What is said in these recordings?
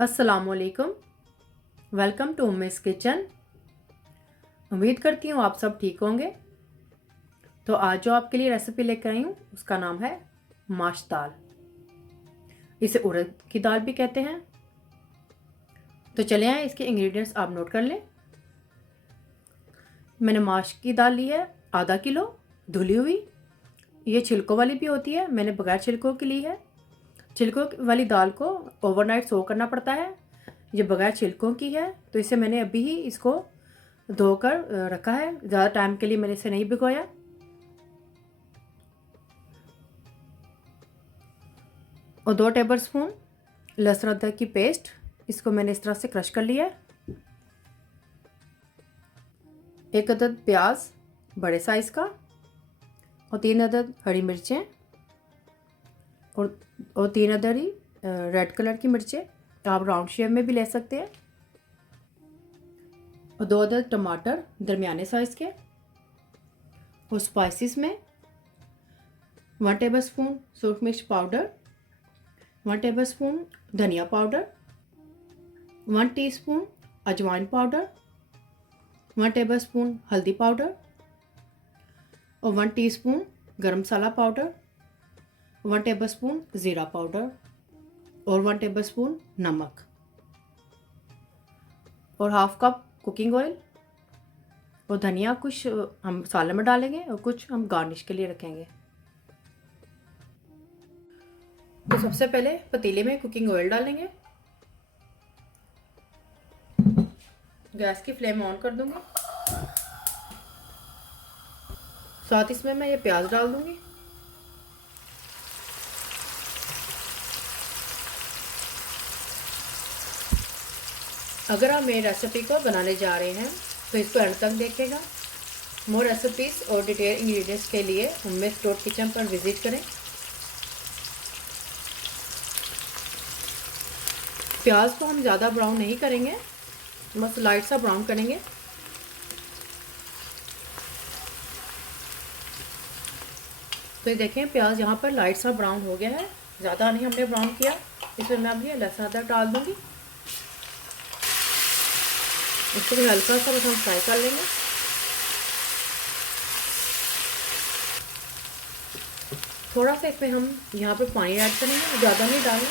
अस्सलामुअलैकुम। Welcome to Ummi's kitchen. उम्मीद करती हूँ आप सब ठीक होंगे। तो आज जो आपके लिए रेसिपी लेकर आई हूँ उसका नाम है माश दाल। इसे उड़द की दाल भी कहते हैं। तो चले आए, इसके इंग्रेडिएंट्स आप नोट कर लें। मैंने माश की दाल ली है आधा किलो धुली हुई। ये छिलकों वाली भी होती है, मैंने बगैर छिलकों की ली है। छिलकों वाली दाल को ओवरनाइट सो करना पड़ता है। ये बगैर छिलकों की है तो इसे मैंने अभी ही इसको धोकर रखा है। ज़्यादा टाइम के लिए मैंने इसे नहीं भिगोया। और 2 टेबलस्पून लहसुन अदरक की पेस्ट, इसको मैंने इस तरह से क्रश कर लिया है। 1 अदद प्याज बड़े साइज़ का और 3 अदद हरी मिर्चें और 3 अदद ही रेड कलर की मिर्चें, आप राउंड शेप में भी ले सकते हैं। और 2 अदद टमाटर दरमियाने साइज़ के। और स्पाइसेस में 1 टेबलस्पून सूरख मिर्च पाउडर, 1 टेबलस्पून धनिया पाउडर, 1 टीस्पून अजवाइन पाउडर, 1 टेबलस्पून हल्दी पाउडर और 1 टीस्पून गरम मसाला पाउडर, 1 टेबलस्पून ज़ीरा पाउडर और 1 टेबलस्पून नमक और हाफ कप कुकिंग ऑयल। और धनिया कुछ हम सालन में डालेंगे और कुछ हम गार्निश के लिए रखेंगे। तो सबसे पहले पतीले में कुकिंग ऑयल डालेंगे। गैस की फ्लेम ऑन कर दूंगी। साथ इसमें मैं ये प्याज डाल दूंगी। अगर आप मेरी रेसिपी को बनाने जा रहे हैं तो इसको एंड तक देखिएगा। मोर रेसिपीज और डिटेल इंग्रेडिएंट्स के लिए ummys.kitchen पर विजिट करें। प्याज को हम ज़्यादा ब्राउन नहीं करेंगे, बस लाइट सा ब्राउन करेंगे। तो ये देखें, प्याज यहाँ पर लाइट सा ब्राउन हो गया है, ज़्यादा नहीं हमने ब्राउन किया। इसमें मैं अब ये लहसुन अदरक डाल दूँगी। इसको भी हल्का सा बस हम फ्राई कर लेंगे। थोड़ा सा इसमें हम यहाँ पे पानी ऐड करेंगे, ज़्यादा नहीं डालें,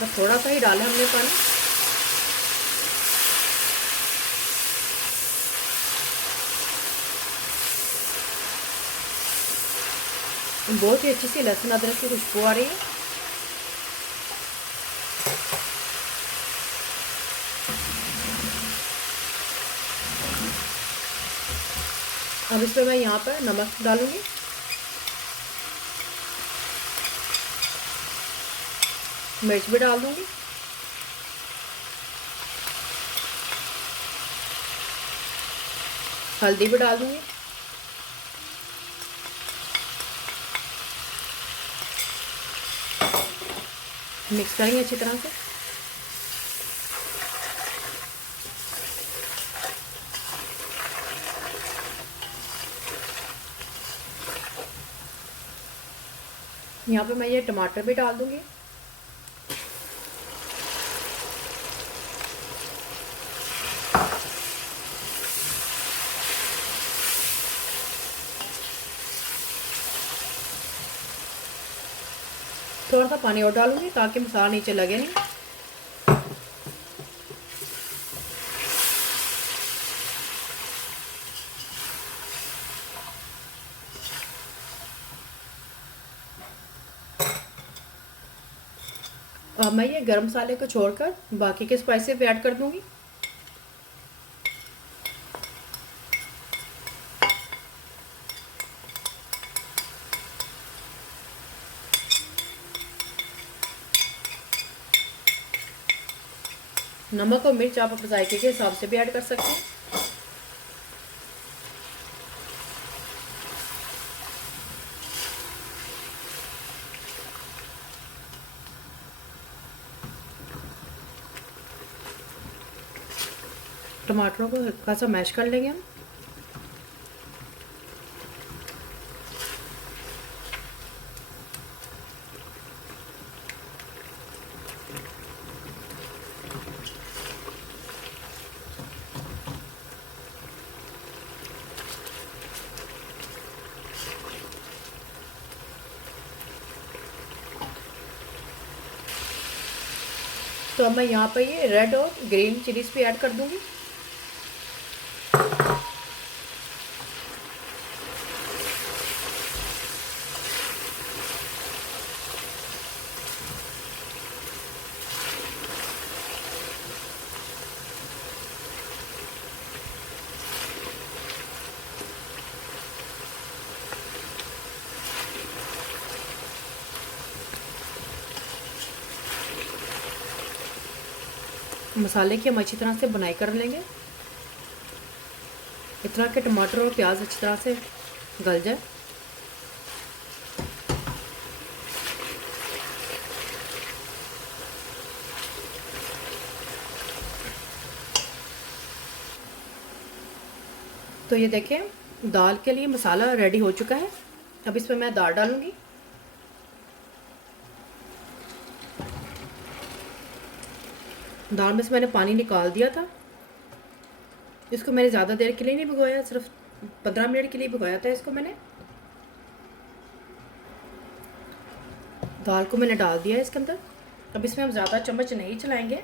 बस थोड़ा सा ही डाला हमने पानी। बहुत ही अच्छी सी लहसुन अदरक की खुशबू आ रही है। अब इसमें मैं यहाँ पर नमक डालूंगी। मिर्च भी डाल दूंगी। हल्दी भी डाल दूंगी। मिक्स करेंगे अच्छी तरह से। यहाँ पे मैं ये टमाटर भी डाल दूंगी। थोड़ा सा पानी और डालूंगी ताकि मसाला नीचे लगे नहीं। अब मैं ये गरम मसाले को छोड़कर बाकी के स्पाइसेस भी ऐड कर दूंगी। नमक और मिर्च आप अपने जायके के हिसाब से भी ऐड कर सकते हैं। टमाटरों को हल्का सा मैश कर लेंगे हम। तो अब मैं यहाँ पर ये रेड और ग्रीन चिलीज भी ऐड कर दूँगी। मसाले की हम अच्छी तरह से बुनाई कर लेंगे, इतना कि टमाटर और प्याज अच्छी तरह से गल जाए। तो ये देखें दाल के लिए मसाला रेडी हो चुका है। अब इसमें मैं दाल डालूंगी। दाल में से मैंने पानी निकाल दिया था। इसको मैंने ज़्यादा देर के लिए नहीं भिगोया, सिर्फ 15 मिनट के लिए भिगोया था इसको मैंने। दाल को मैंने डाल दिया है इसके अंदर। अब इसमें हम ज़्यादा चम्मच नहीं चलाएंगे,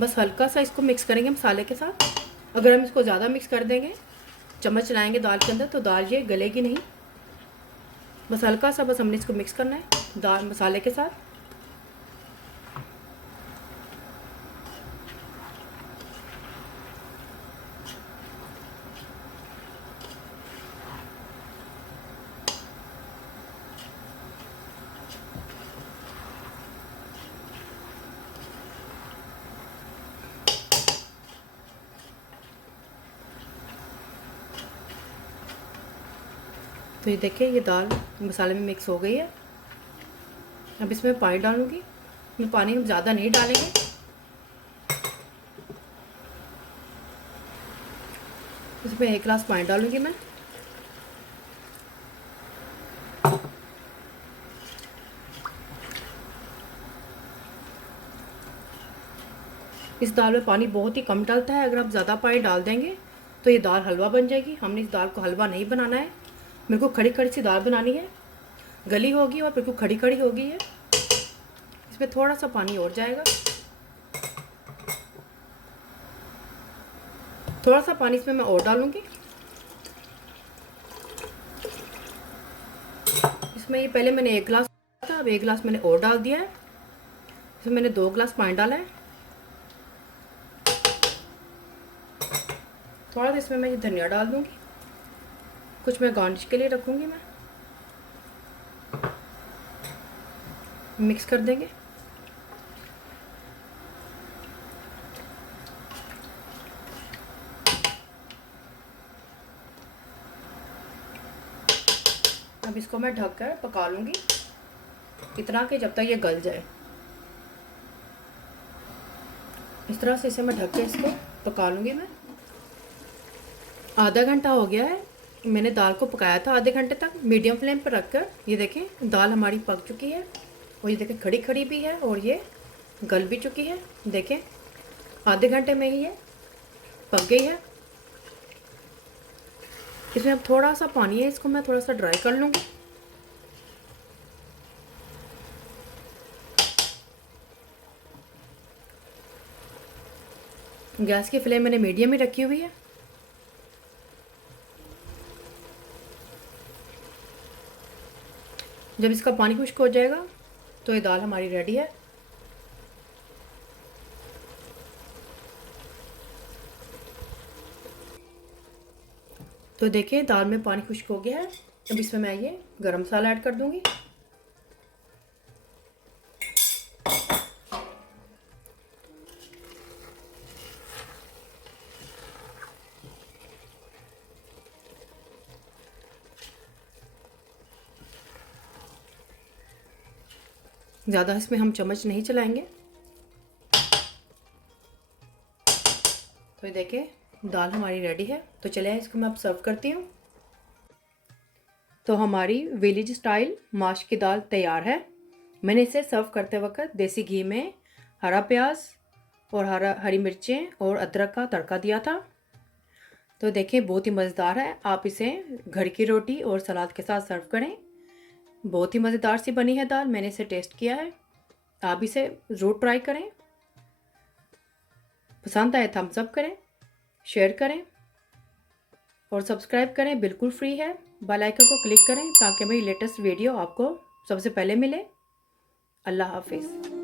बस हल्का सा इसको मिक्स करेंगे मसाले के साथ। अगर हम इसको ज़्यादा मिक्स कर देंगे, चम्मच चलाएंगे दाल के अंदर, तो दाल ये गलेगी नहीं। बस हल्का सा, बस हमने इसको मिक्स करना है दाल मसाले के साथ। तो ये देखिए ये दाल मसाले में मिक्स हो गई है। अब इसमें पानी डालूंगी। मैं पानी हम ज़्यादा नहीं डालेंगे, इसमें 1 गिलास पानी डालूंगी मैं। इस दाल में पानी बहुत ही कम डलता है। अगर आप ज़्यादा पानी डाल देंगे तो ये दाल हलवा बन जाएगी। हमने इस दाल को हलवा नहीं बनाना है। मेरे को खड़ी खड़ी सी दाल बनानी है, गली होगी और बिल्कुल खड़ी खड़ी होगी है। इसमें थोड़ा सा पानी और जाएगा, थोड़ा सा पानी इसमें मैं और डालूंगी। इसमें ये पहले मैंने 1 गिलास था, अब 1 गिलास मैंने और डाल दिया है। इसमें मैंने 2 गिलास पानी डाला है। थोड़ा सा इसमें मैं ये धनिया डाल दूंगी, कुछ मैं गार्निश के लिए रखूंगी। मैं मिक्स कर देंगे। अब इसको मैं ढककर पका लूंगी, इतना कि जब तक ये गल जाए। इस तरह से इसे मैं ढक के इसको पका लूंगी। मैं आधा घंटा हो गया है, मैंने दाल को पकाया था आधे घंटे तक मीडियम फ्लेम पर रखकर। ये देखें दाल हमारी पक चुकी है और ये देखें खड़ी खड़ी भी है और ये गल भी चुकी है। देखें आधे घंटे में ही ये पक गई है। इसमें अब थोड़ा सा पानी है, इसको मैं थोड़ा सा ड्राई कर लूँगी। गैस की फ्लेम मैंने मीडियम ही रखी हुई है। जब इसका पानी खुश्क हो जाएगा तो ये दाल हमारी रेडी है। तो देखिए दाल में पानी खुश्क हो गया है। अब इसमें मैं ये गरम मसाला ऐड कर दूंगी। ज़्यादा इसमें हम चम्मच नहीं चलाएंगे। तो ये देखिए दाल हमारी रेडी है। तो चलिए इसको मैं अब सर्व करती हूँ। तो हमारी विलेज स्टाइल माश की दाल तैयार है। मैंने इसे सर्व करते वक्त देसी घी में हरा प्याज और हरी मिर्चें और अदरक का तड़का दिया था। तो देखिए बहुत ही मज़ेदार है। आप इसे घर की रोटी और सलाद के साथ सर्व करें। बहुत ही मज़ेदार सी बनी है दाल। मैंने इसे टेस्ट किया है। आप इसे ज़रूर ट्राई करें। पसंद आए थम्स अप करें, शेयर करें और सब्सक्राइब करें, बिल्कुल फ्री है। बेल आइकन को क्लिक करें ताकि मेरी लेटेस्ट वीडियो आपको सबसे पहले मिले। अल्लाह हाफिज़।